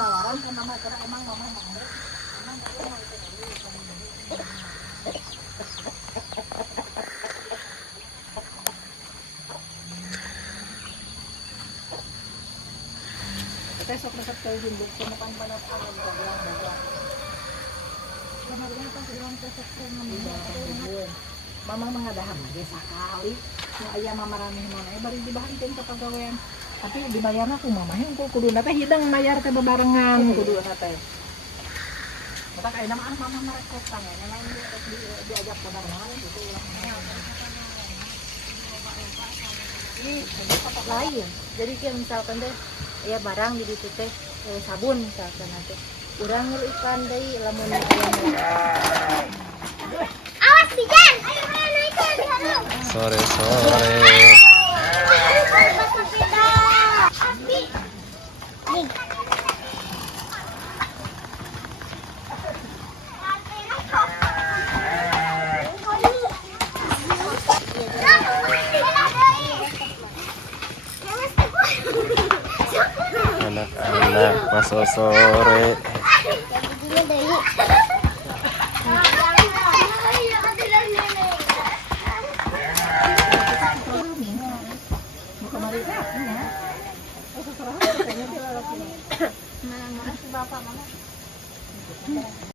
Nawaran kan mama karena emang mama mau. Besok besok tayo din dito na pang panat ang bago. Kemarin pas bilang besok naman. Mama mangadahan lagi sakali. Yung ayam mamarami mana bari dibahantin sa pagawean. Tapi dibayar na kung mamahin ko kudu na teh hidang mayar teh bebarengan kudu na teh. Mata kay naman mama marekot tang ya lain diajak bebarengan gitu ulang. Lain. Jadi kayak misalkan deh ya barang di situ teh sabun misalkan nanti. Urang ikan deui lamun ayam. Awas Bijan, ayo naikkan di sana. Sore-sore. Anak-anak pas sore